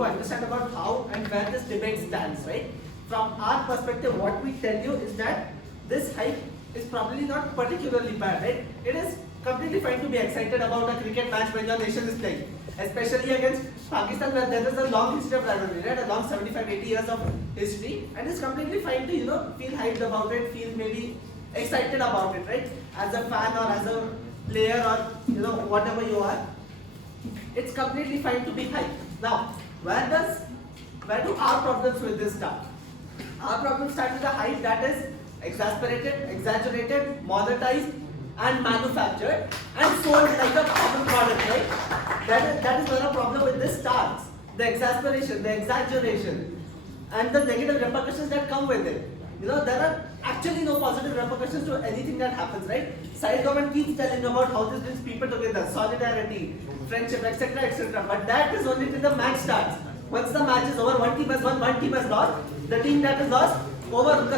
to understand about how and where this debate stands, right? From our perspective, what we tell you is that this hype is probably not particularly bad, right? It is completely fine to be excited about a cricket match when your nation is playing, especially against Pakistan, where there is a long history of rivalry, right? A long 75-80 years of history, and it's completely fine to feel hyped about it, feel maybe excited about it, right? As a fan or as a player or whatever you are, it's completely fine to be hyped. Now, where do our problems with this start? Our problems start with a hype that is exasperated, exaggerated, monetized, and manufactured and sold like a common product, right? That is where a problem with this starts. The exasperation, the exaggeration, and the negative repercussions that come with it. There are actually no positive repercussions to anything that happens, right? Side government keeps telling about how this brings people together, solidarity, friendship, etc., etc. But that is only till the match starts. Once the match is over, one team has won, one team has lost. The team that is lost, over,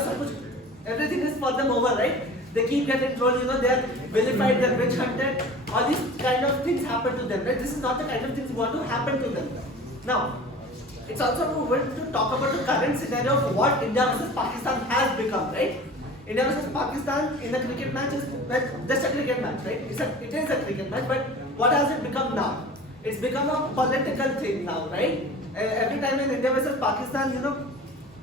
everything is for them over, right? They keep getting trolled, they are vilified, they are witch hunted. All these kind of things happen to them, right? This is not the kind of things we want to happen to them. Now, it's also good to talk about the current scenario of what India versus Pakistan has become, right? India versus Pakistan in a cricket match is just a cricket match, right? It is a cricket match, but what has it become now? It's become a political thing now, right? Every time in India versus Pakistan,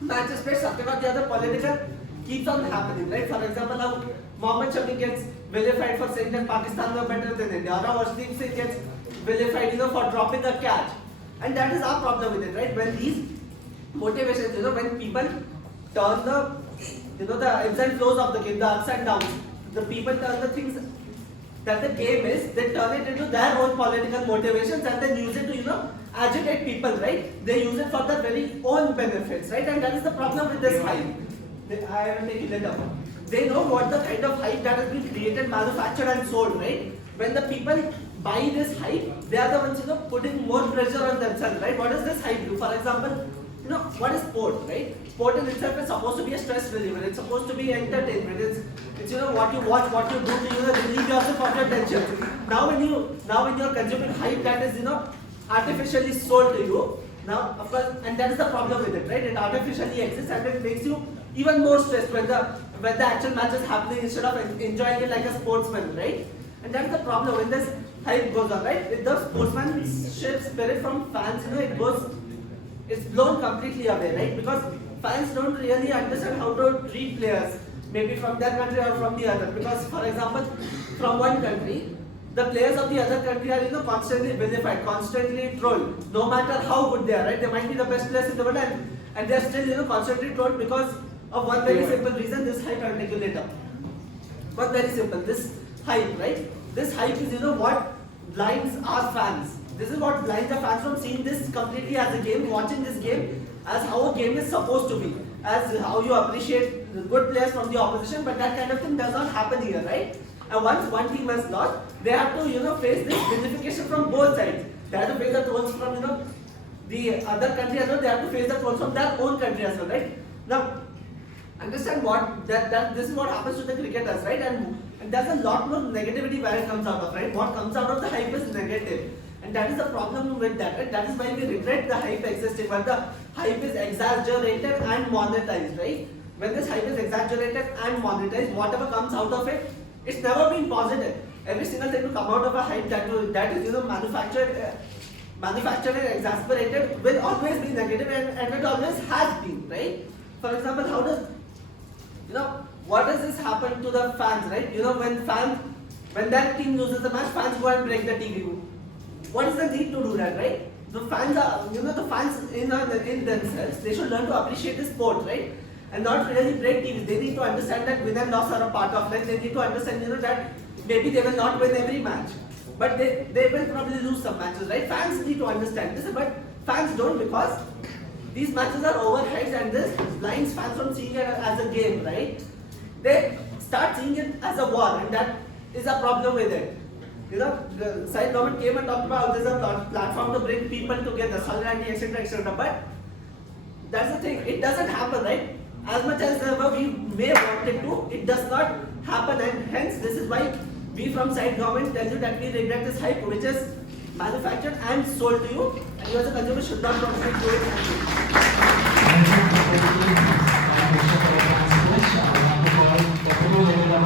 matches played, something or the other political keeps on happening, right? For example, now Mohammad Shami gets vilified for saying that Pakistan were better than India, or Arshdeep Singh gets vilified, for dropping a catch. And that is our problem with it, right? When these motivations, when people turn the ebbs and flows of the game, the ups and downs, the people turn the things that the game is, they turn it into their own political motivations and then use it to, agitate people, right? They use it for their very own benefits, right? And that is the problem with this hype. I will make it later. They know what the kind of hype that has been created, manufactured and sold, right? When the people buy this hype, they are the ones, putting more pressure on themselves, right? What does this hype do? For example, what is sport, right? Sport in itself is supposed to be a stress reliever. It's supposed to be entertainment. It's what you watch, what you do to relieve yourself of your tension. Now when you're consuming hype that is artificially sold to you, now of course, and that is the problem with it, right? It artificially exists and it makes you even more stressed when the actual match is happening instead of enjoying it like a sportsman, right? And that is the problem when this hype goes on, right? With the sportsmanship spirit from fans, it's blown completely away, right? Because fans don't really understand how to treat players, maybe from their country or from the other. Because, for example, from one country, the players of the other country are constantly vilified, constantly trolled, no matter how good they are, right? They might be the best players in the world and they are still constantly trolled because of one very simple reason. This hype I will take you later. But very simple, this hype, right? This hype is what blinds our fans. This is what blinds our fans from seeing this completely as a game, watching this game as how a game is supposed to be, as how you appreciate the good players from the opposition, but that kind of thing does not happen here, right? And once one team has lost, they have to face this vilification from both sides. They have to face the trolls from the other country as well. They have to face the trolls from their own country as well, right? Now, understand what that this is what happens to the cricketers, right? And there's a lot more negativity where it comes out of, right? What comes out of the hype is negative. And that is the problem with that, right? That is why we regret the hype existing, but the hype is exaggerated and monetized, right? When this hype is exaggerated and monetized, whatever comes out of it, it's never been positive. Every single thing to come out of a hype that is manufactured and exasperated will always be negative, and it always has been, right? For example, how does what does this happen to the fans, right? When that team loses the match, fans go and break the TV. What is the need to do that, right? The fans are, the fans in themselves, they should learn to appreciate the sport, right? And not really break TVs. They need to understand that win and loss are a part of life. They need to understand, that maybe they will not win every match, but they will probably lose some matches, right? Fans need to understand this, but fans don't, because these matches are overhyped and this blinds fans from seeing it as a game, right? They start seeing it as a war, and that is a problem with it. The side government came and talked about there's a platform to bring people together, solidarity, etc., etc. But that's the thing, it doesn't happen, right? As much as we may want it to, it does not happen, and hence this is why we from side government tell you that we regret this hype which is manufactured and sold to you. You as a consumer should not probably do it.